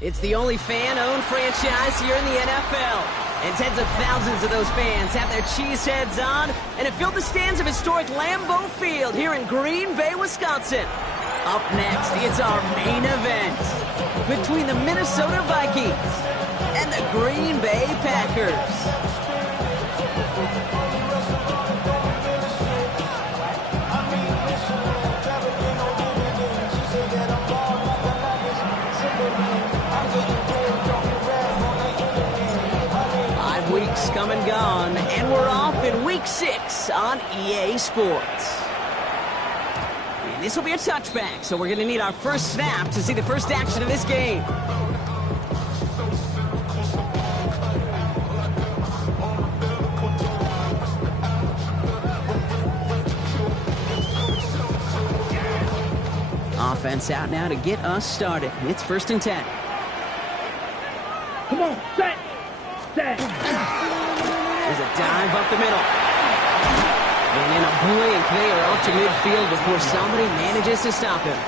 It's the only fan-owned franchise here in the NFL. And tens of thousands of those fans have their cheese heads on and have filled the stands of historic Lambeau Field here in Green Bay, Wisconsin. Up next, it's our main event between the Minnesota Vikings and the Green Bay Packers. Come and gone, and we're off in Week 6 on EA Sports. And this will be a touchback, so we're going to need our first snap to see the first action of this game. Offense out now to get us started. It's 1st and 10. Come on, set! Set! There's a dive up the middle. And in a blink, they are up to midfield before somebody manages to stop him.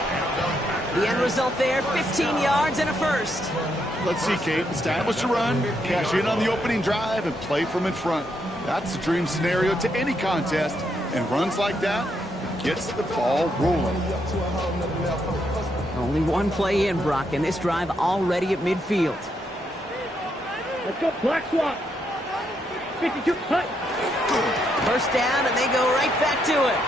The end result there, 15 yards and a first. Let's see, Kate. Establish a run, cash in on the opening drive, and play from in front. That's the dream scenario to any contest. And runs like that gets the ball rolling. Only one play in, Brock, and this drive already at midfield. Let's go, black swap. 52, cut. First down, and they go right back to it.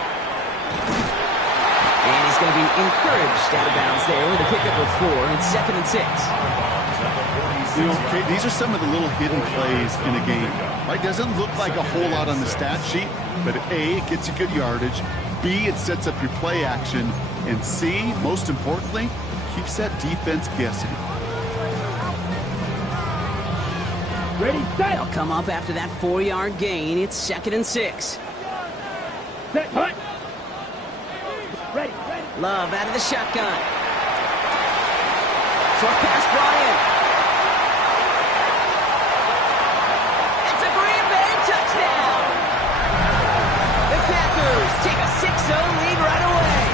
And he's going to be encouraged out of bounds there with a pickup of 4. It's 2nd and 6. You know, Kate, these are some of the little hidden plays in a game. Right? Doesn't look like a whole lot on the stat sheet, but A, it gets you good yardage. B, it sets up your play action. And C, most importantly, keeps that defense guessing. Ready, set! They'll come up after that 4-yard gain. It's 2nd and 6. Set, cut! Ready, ready. Love out of the shotgun. Short pass brought in. It's a Green Bay touchdown! The Packers take a 6-0 lead right away.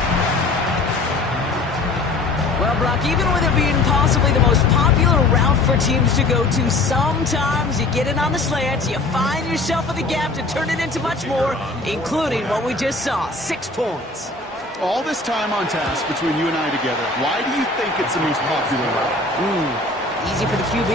Well, Brock, even with it being possibly the most popular route for teams to go to, sometimes you get it on the slants, you find yourself with a gap to turn it into much more, including what we just saw, 6 points. All this time on task between you and I together, why do you think it's the most popular route? Easy for the QB?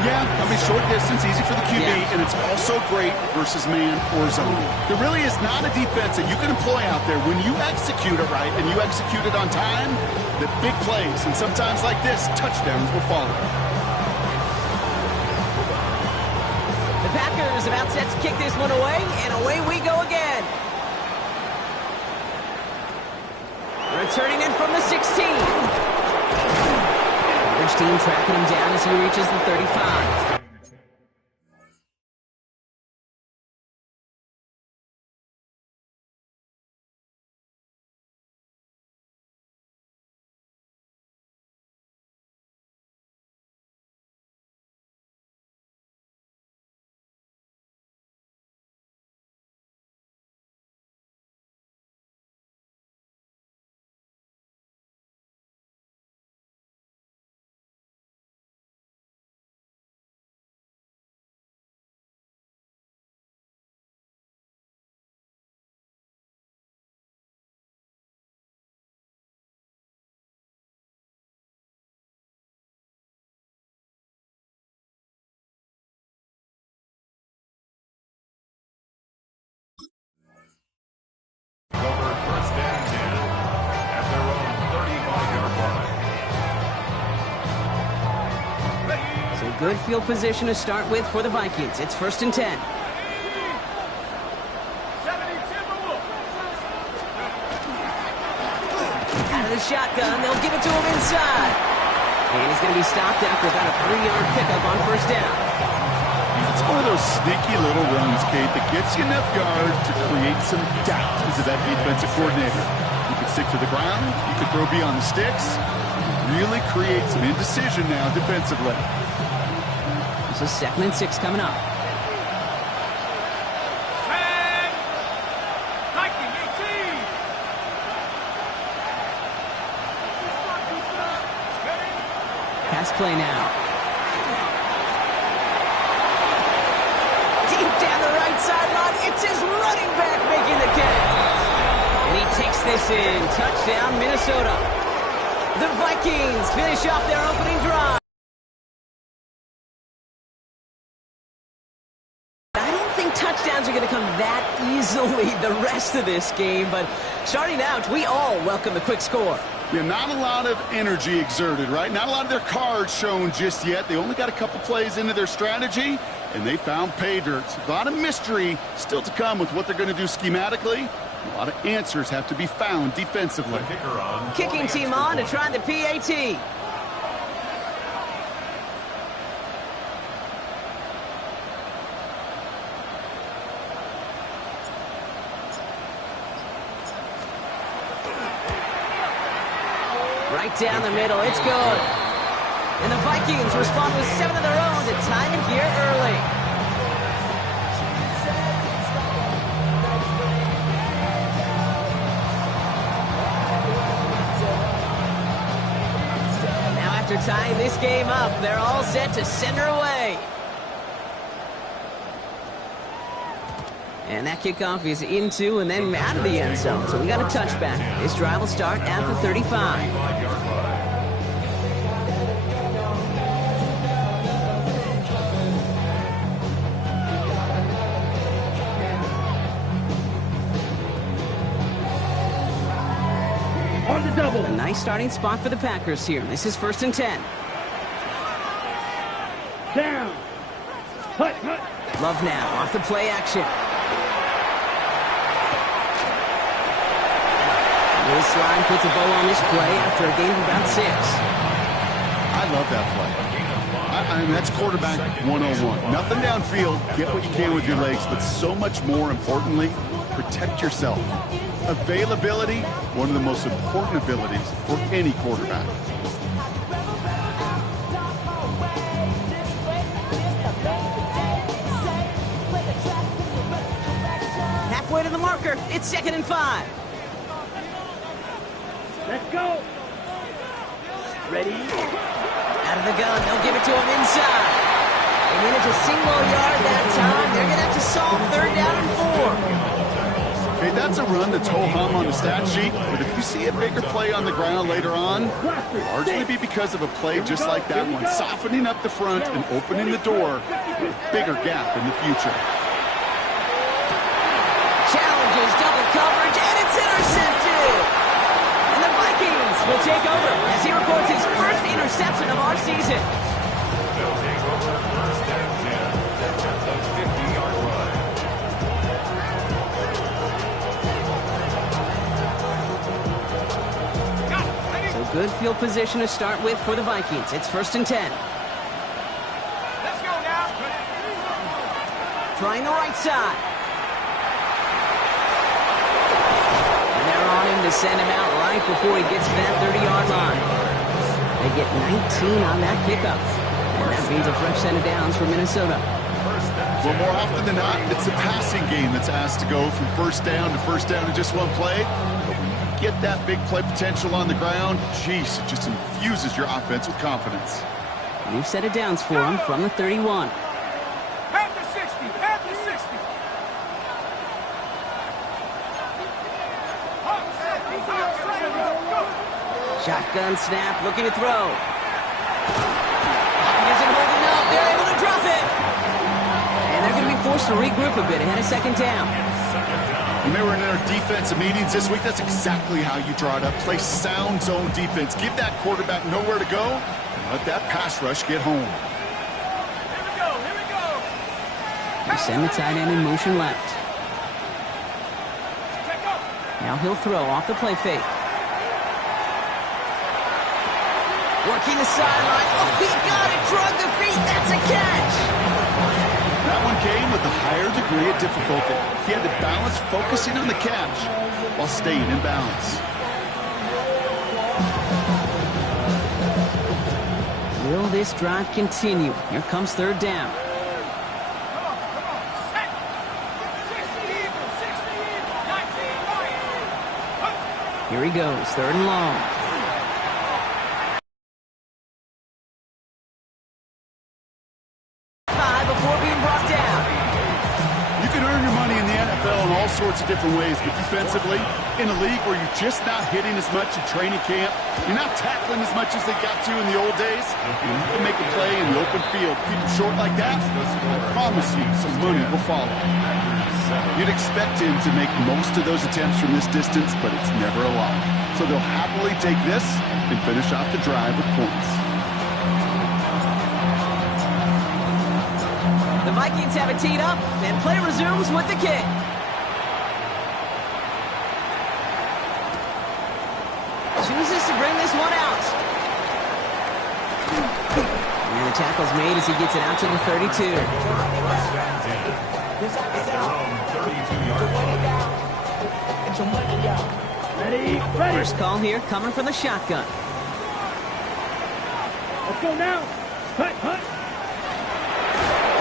Yeah, I mean, short distance, easy for the QB, and it's also great versus man or zone. There really is not a defense that you can employ out there when you execute it right and you execute it on time, that big plays, and sometimes like this, touchdowns will follow. The Packers about set to kick this one away, and away we go again. Returning in from the 16. Coverage team tracking him down as he reaches the 35. Good field position to start with for the Vikings. It's 1st and 10. Out of the shotgun, they'll give it to him inside. And he's going to be stopped after about a 3-yard pickup on 1st down. It's one of those sneaky little runs, Kate, that gets you enough yards to create some doubt into that defensive coordinator. You can stick to the ground, you can throw beyond the sticks, really create some indecision now defensively. This is 2nd and 6 coming up. pass play now. Deep down the right sideline, it's his running back making the catch. And he takes this in. Touchdown, Minnesota. The Vikings finish off their opening drive. I don't think touchdowns are going to come that easily the rest of this game, but starting out, we all welcome the quick score. Yeah, not a lot of energy exerted, right? Not a lot of their cards shown just yet. They only got a couple plays into their strategy, and they found pay dirt. A lot of mystery still to come with what they're going to do schematically. A lot of answers have to be found defensively. Kicking team on to try the PAT. Right down the middle, it's good. And the Vikings respond with 7 of their own to tie it here early. Now after tying this game up, they're all set to send her away. And that kickoff is into and then out of the end zone. So we got a touchback. This drive will start at the 35. On the double. A nice starting spot for the Packers here. This is 1st and 10. Down. Hut. Love now off the play action. This line puts a bow on this play after a gain of about 6. I love that play. I mean, that's quarterback 101. Nothing downfield, get what you can with your legs, but so much more importantly, protect yourself. Availability, one of the most important abilities for any quarterback. Halfway to the marker, it's 2nd and 5. Let's go. Ready? Out of the gun, they'll give it to him inside. They manage a single yard that time. They're going to have to solve 3rd down and 4. Okay, that's a run that's ho-hum on the stat sheet, but if you see a bigger play on the ground later on, it'll largely be because of a play just like that one, softening up the front and opening the door for a bigger gap in the future. Challenges double coverage, and it's intercepted. And the Vikings will take over as he records his first interception of our season. They'll take over 1st and 10 at the 50-yard line. So good field position to start with for the Vikings. It's 1st and 10. Let's go now. Trying the right side. And they're on him to send him out right before he gets to that 30-yard line. They get 19 on that kickoff. And that means a fresh set of downs for Minnesota. Well, more often than not, it's the passing game that's asked to go from 1st down to 1st down in just one play. But when you get that big play potential on the ground, geez, it just infuses your offense with confidence. New set of downs for him from the 31. At the 60. At the 60. Shotgun snap, looking to throw. Pocket isn't holding up. They're able to drop it. And they're going to be forced to regroup a bit ahead of 2nd down. When they were in our defensive meetings this week, that's exactly how you draw it up. Play sound zone defense. Give that quarterback nowhere to go, and let that pass rush get home. Here we go. Here we go. They send the tight end in motion left. Check up. Now he'll throw off the play fake. Working the sideline. Oh, he got it. Drug the feet. That's a catch. That one came with a higher degree of difficulty. He had to balance focusing on the catch while staying in balance. Will this drive continue? Here comes 3rd down. Here he goes, 3rd and long. sorts of different ways, but defensively, in a league where you're just not hitting as much in training camp, you're not tackling as much as they got to in the old days, you can make a play in the open field. Keep them short like that, I promise you some money will follow. You'd expect him to make most of those attempts from this distance, but it's never a lot. So they'll happily take this and finish off the drive with points. The Vikings have it teed up, and play resumes with the kick. Chooses to bring this one out. And the tackle's made as he gets it out to the 32. Ready? First call here coming from the shotgun. Let's go now. Hut.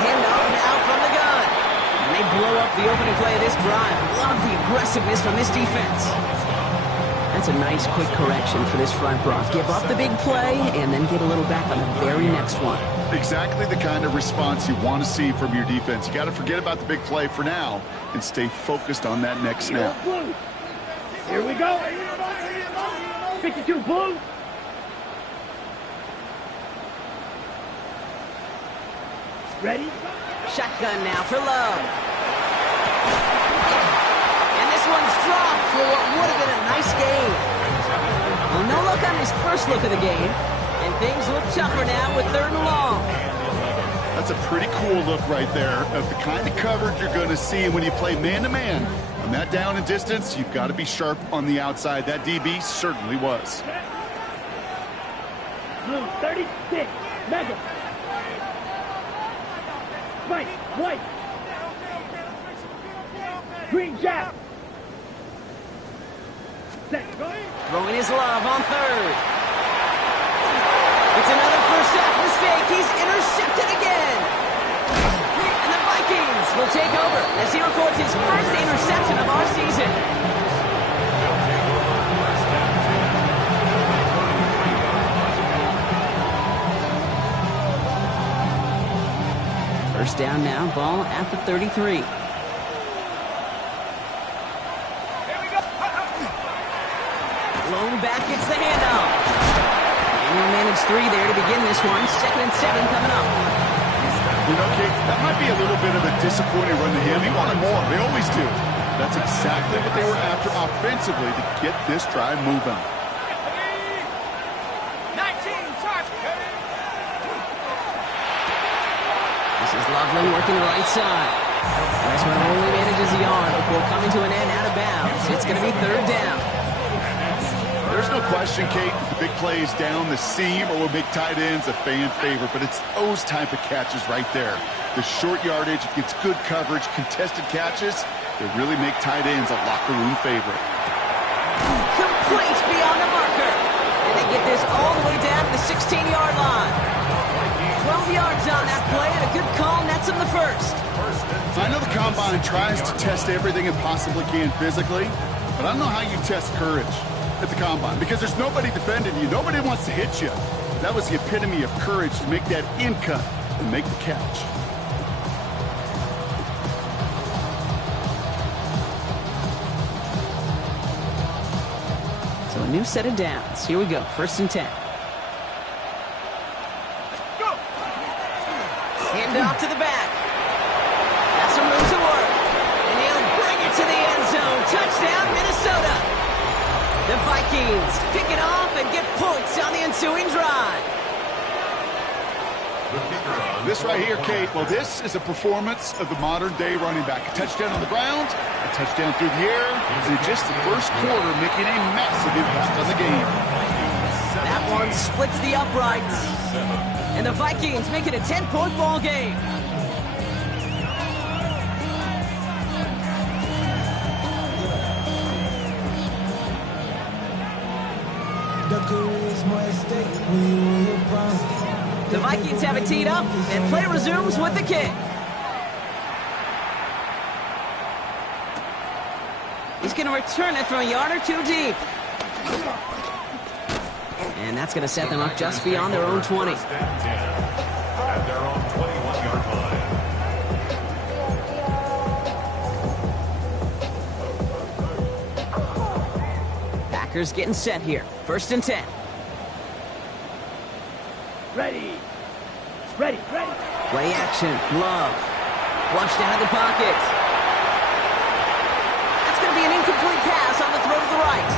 Hand off now from the gun. And they blow up the opening play of this drive. Love the aggressiveness from this defense. That's a nice quick correction for this front block. Give up the big play and then get a little back on the very next one. Exactly the kind of response you want to see from your defense. You got to forget about the big play for now and stay focused on that next snap. Blue. Here we go. 52 blue. Ready? Shotgun now for Love. And this one's dropped for what would have been a nice game. Well, no look on his first look of the game. And things look tougher now with 3rd and long. That's a pretty cool look right there of the kind of coverage you're going to see when you play man-to-man. On that down and distance, you've got to be sharp on the outside. That DB certainly was. Blue 36. Mega. White. Green jab. Set. Throwing his Love on 3rd. It's another first half mistake. He's intercepted again. And the Vikings will take over as he records his first interception of our season. First down now, ball at the 33. Lone back gets the handoff. And he'll manage 3 there to begin this one. 2nd and 7 coming up. You know, Kate, that might be a little bit of a disappointing run to him. He wanted more. They always do. That's exactly what they were after offensively to get this drive moving. This is Loveland working the right side. This one only manages a yard before coming to an end out of bounds. It's going to be 3rd down. There's no question, Kate, the big plays down the seam or will make tight ends a fan favorite, but it's those type of catches right there. The short yardage, it gets good coverage, contested catches, they really make tight ends a locker room favorite. Complete beyond the marker. And they get this all the way down to the 16-yard line. 12 yards on that play, and a good call nets him the first. I know the Combine tries to test everything it possibly can physically, but I don't know how you test courage at the Combine, because there's nobody defending you. Nobody wants to hit you. That was the epitome of courage to make that in cut and make the catch. So a new set of downs. Here we go, 1st and 10. Hand off to the back. Got some room to work. And he'll bring it to the end zone. Touchdown, Minnesota. The Vikings pick it off and get points on the ensuing drive. This right here, Kate, well, this is a performance of the modern-day running back. A touchdown on the ground, a touchdown through the air, and in just the first quarter, making a massive impact on the game. That one splits the uprights. And the Vikings make it a 10-point ball game. The Vikings have it teed up, and play resumes with the kick. He's going to return it from a yard or 2 deep. And that's going to set them up just beyond their own 20. At their own 21-yard line. Packers getting set here. 1st and 10. Ready. Ready. Ready. Play action. Love. Flushed out of the pocket. That's going to be an incomplete pass on the throw to the right.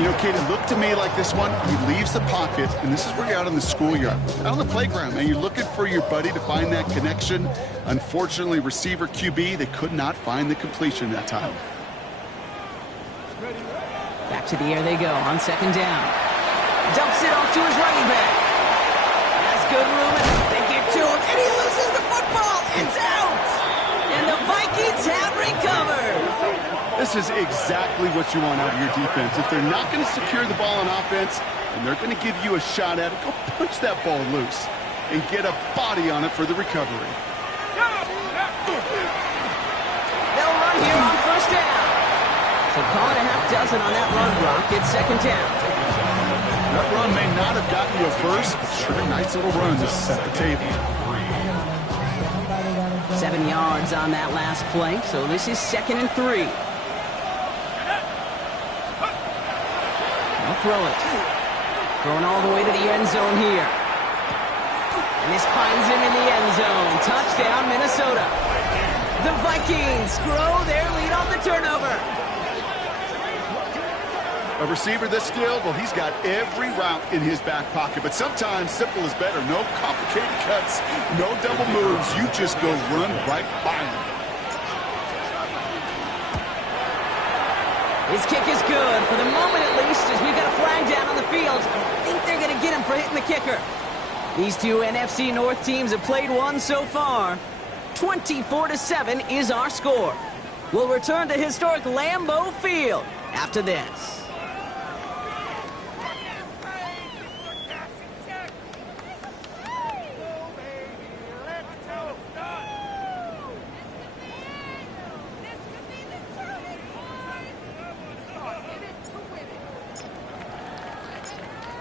You know, Kate, it looked to me like this one, he leaves the pocket, and this is where you're out in the schoolyard, out on the playground, and you're looking for your buddy to find that connection. Unfortunately, receiver QB, they could not find the completion that time. Back to the air they go on 2nd down. Dumps it off to his running back. Has good room, and they get to him, and he loses the football. It's out! And the Vikings have recovered. This is exactly what you want out of your defense. If they're not going to secure the ball on offense, and they're going to give you a shot at it, go punch that ball loose and get a body on it for the recovery. They'll run here on 1st down. So call it a half dozen on that run block. It's 2nd down. That run may not have gotten you a first, but sure a nice little run to set the table. 7 yards on that last play, so this is 2nd and 3. They'll throw it. Throwing all the way to the end zone here. And this finds him in the end zone. Touchdown, Minnesota. The Vikings grow their lead on the turnover. A receiver this skilled, well, he's got every route in his back pocket, but sometimes simple is better. No complicated cuts, no double moves. You just go run right by him. His kick is good, for the moment at least, as we've got a flag down on the field. I think they're going to get him for hitting the kicker. These two NFC North teams have played one so far. 24-7 is our score. We'll return to historic Lambeau Field after this.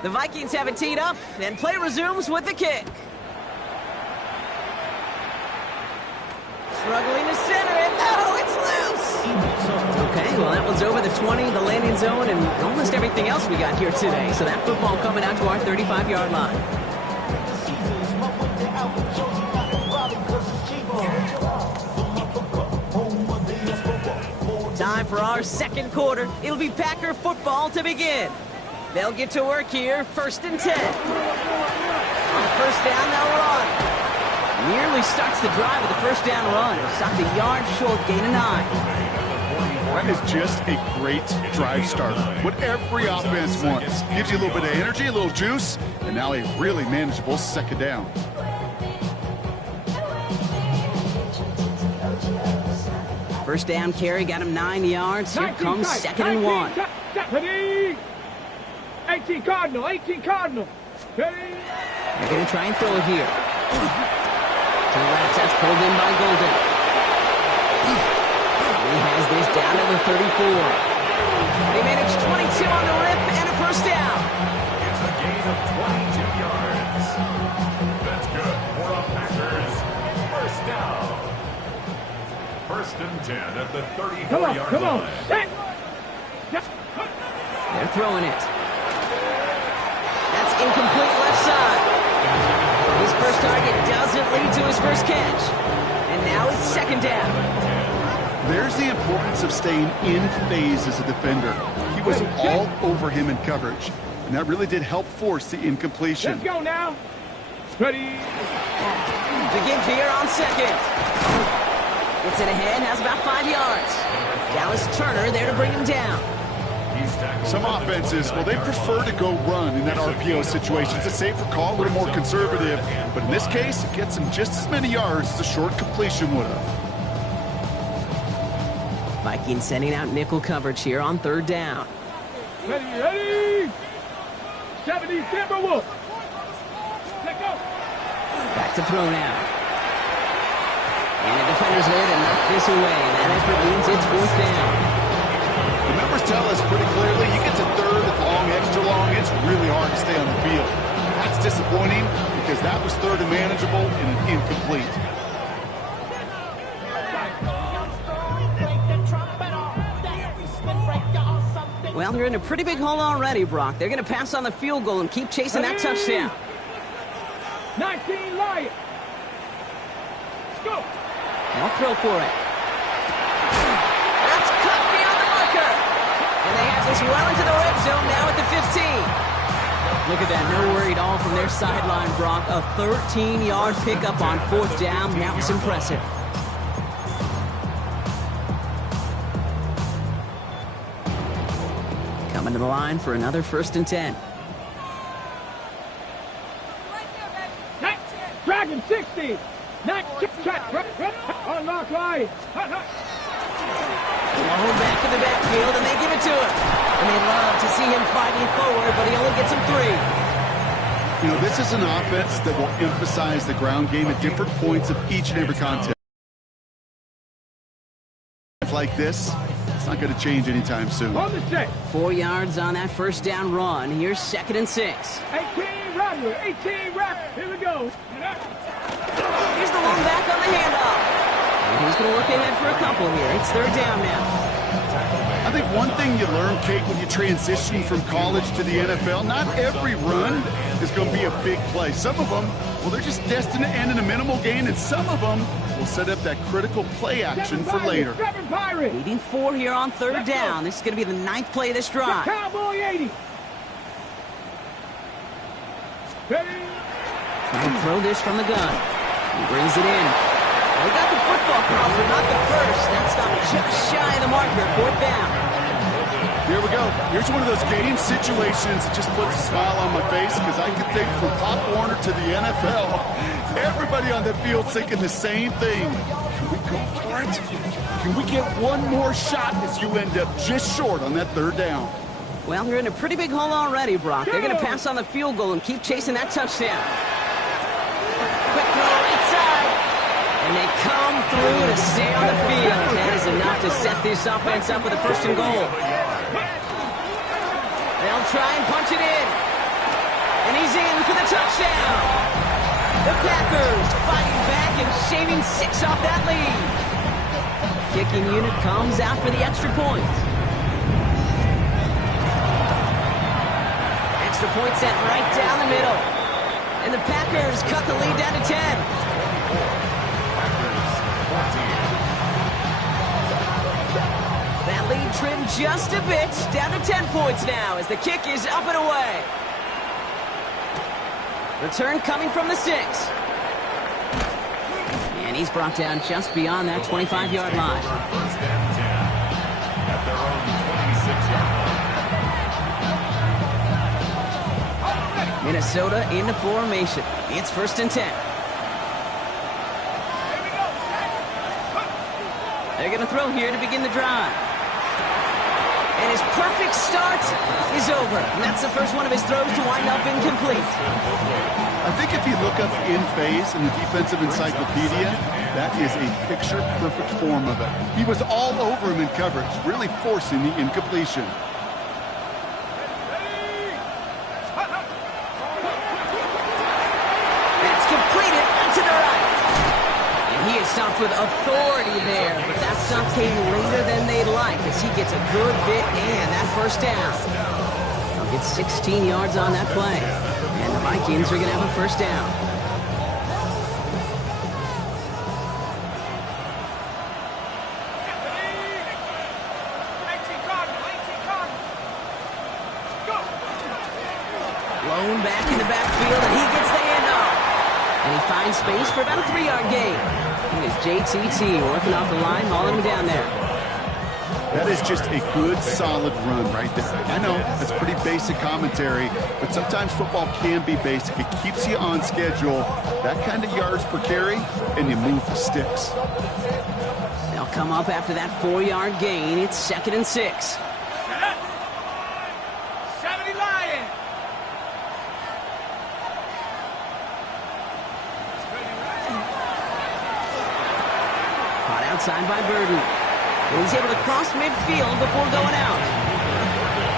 The Vikings have it teed up, and play resumes with the kick. Struggling to center it. Oh, it's loose! Okay, well, that one's over the 20, the landing zone, and almost everything else we got here today. So that football coming out to our 35-yard line. Time for our 2nd quarter. It'll be Packer football to begin. They'll get to work here, 1st and 10. On 1st down, they'll run. Nearly starts the drive with the 1st down run. Stopped a yard short, gain of 9. That is just a great drive starter. What every offense wants. Gives you a little bit of energy, a little juice, and now a really manageable 2nd down. First down carry got him 9 yards. Here comes 2nd and 1. 18 Cardinal, 18 Cardinal. They're going to try and throw it here. To the left, that's pulled in by Golden. He has this down to the 34. They managed 22 on the rip and a 1st down. It's a gain of 22 yards. That's good for the Packers. 1st down. 1st and 10 at the 34-yard line. They're throwing it. That's incomplete left side. His first target doesn't lead to his first catch. And now it's 2nd down. There's the importance of staying in phase as a defender. He was all over him in coverage, and that really did help force the incompletion. Let's go now. Ready. The give here on 2nd. Gets it ahead, has about 5 yards. Dallas Turner there to bring him down. Some offenses, well, they prefer to go run in that RPO situation. It's a safer call, a little more conservative. But in this case, it gets him just as many yards as a short completion would have. Vikings sending out nickel coverage here on 3rd down. Ready. 70 Timberwolves. Let's go. Back to throw now. And the defender's there to knock this away. That effort means it's 4th down. The numbers tell us pretty clearly, you get to 3rd, long, extra long, it's really hard to stay on the field. That's disappointing because that was 3rd and manageable and an incomplete. Well, they're in a pretty big hole already, Brock. They're going to pass on the field goal and keep chasing that touchdown. 19 Lions. Let's go. They'll throw for it. That's cut beyond the marker. And they have this well into the red zone now at the 15. Look at that, no worry at all from their sideline, Brock. A 13-yard pickup on 4th down. That was impressive. Coming to the line for another 1st and 10. Dragon 60. Unlock line. Blown back in the backfield, and they give it to him. And they love to see him fighting forward, but he only gets him 3. You know, this is an offense that will emphasize the ground game at different points of each and every contest. Like this, it's not going to change anytime soon. On the set. 4 yards on that 1st down run. Here's 2nd and 6. 18 Rattler. 18 Rattler. Here we go. Here's the long back on the handoff. And he's going to look ahead for a couple here. It's 3rd down now. I think one thing you learn, Kate, when you transition from college to the NFL, not every run is going to be a big play. Some of them, well, they're just destined to end in a minimal gain, and some of them will set up that critical play action for later. Leading 4 here on 3rd down. This is going to be the 9th play of this drive. Cowboy 80. Trying to throw this from the gun. He brings it in. They got the football call, but not the first. That stopped just shy of the marker. 4th down. Here we go. Here's one of those game situations that just puts a smile on my face because I can think from Pop Warner to the NFL, everybody on the field thinking the same thing. Can we go for it? Can we get one more shot as you end up just short on that 3rd down? Well, they're in a pretty big hole already, Brock. They're going to pass on the field goal and keep chasing that touchdown. Quick throw right side. And they come through to stay on the field. That is enough to set this offense up with a 1st and goal. They'll try and punch it in. And he's in for the touchdown. The Packers fighting back and shaving 6 off that lead. Kicking unit comes out for the extra point. Extra point set right down the middle. And the Packers cut the lead down to 10. That lead trimmed just a bit, down to 10 points now as the kick is up and away. Return coming from the 6. And he's brought down just beyond that 25-yard line. 1st and 10 at their own 26-yard line. Minnesota into formation. It's 1st and 10. They're going to throw here to begin the drive. And his perfect start is over. And that's the first one of his throws to wind up incomplete. I think if you look up in phase in the defensive encyclopedia, that is a picture-perfect form of it. He was all over him in coverage, really forcing the incompletion. That's completed to the right. And he is stopped with authority there, but that stop came later than they'd like as he gets a good bit and that 1st down. They'll get 16 yards on that play. And the Vikings are going to have a 1st down. Blown back in the backfield, and he gets the handoff. And he finds space for about a 3-yard gain. It is JTT working off the line, hauling him down there. That is just a good, solid run right there. I know, that's pretty basic commentary, but sometimes football can be basic. It keeps you on schedule, that kind of yards per carry, and you move the sticks. They'll come up after that 4-yard gain. It's 2nd and 6. 70 Lions. Caught outside by Burden. And he's able to cross midfield before going out.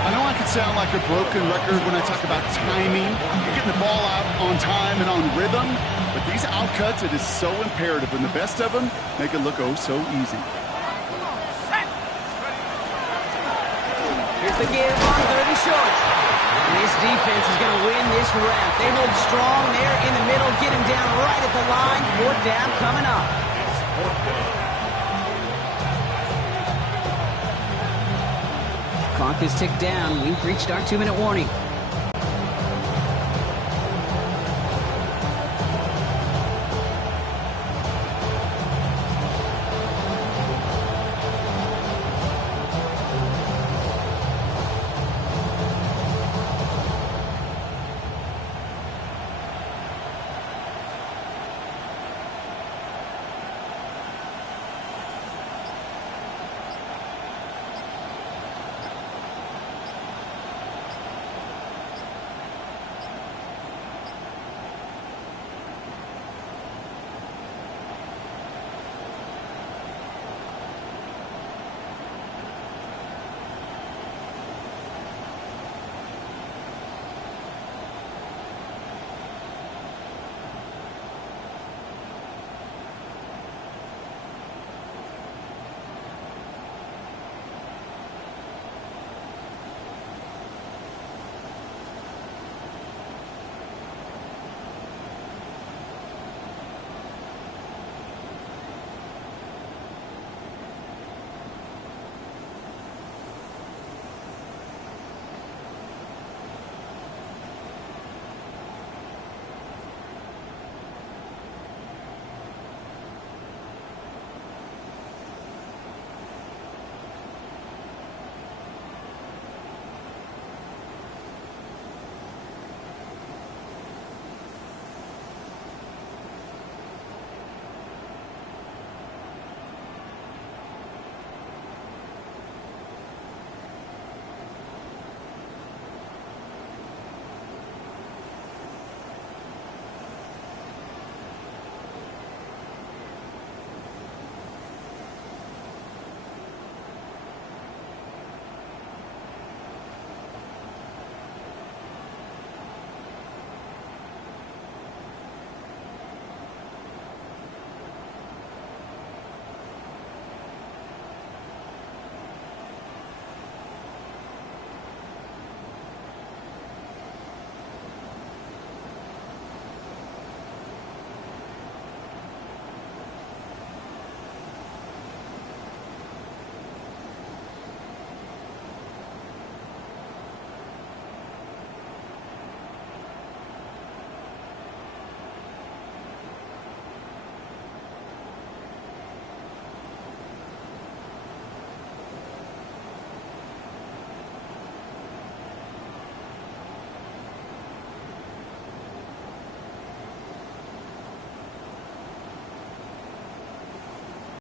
I know I can sound like a broken record when I talk about timing, getting the ball out on time and on rhythm, but these outcuts, it is so imperative, and the best of them make it look oh so easy. Here's Here's the give on 30 short. And this defense is going to win this rep. They hold strong there in the middle, get him down right at the line. 4th down coming up. Clock is ticked down. We've reached our 2-minute warning.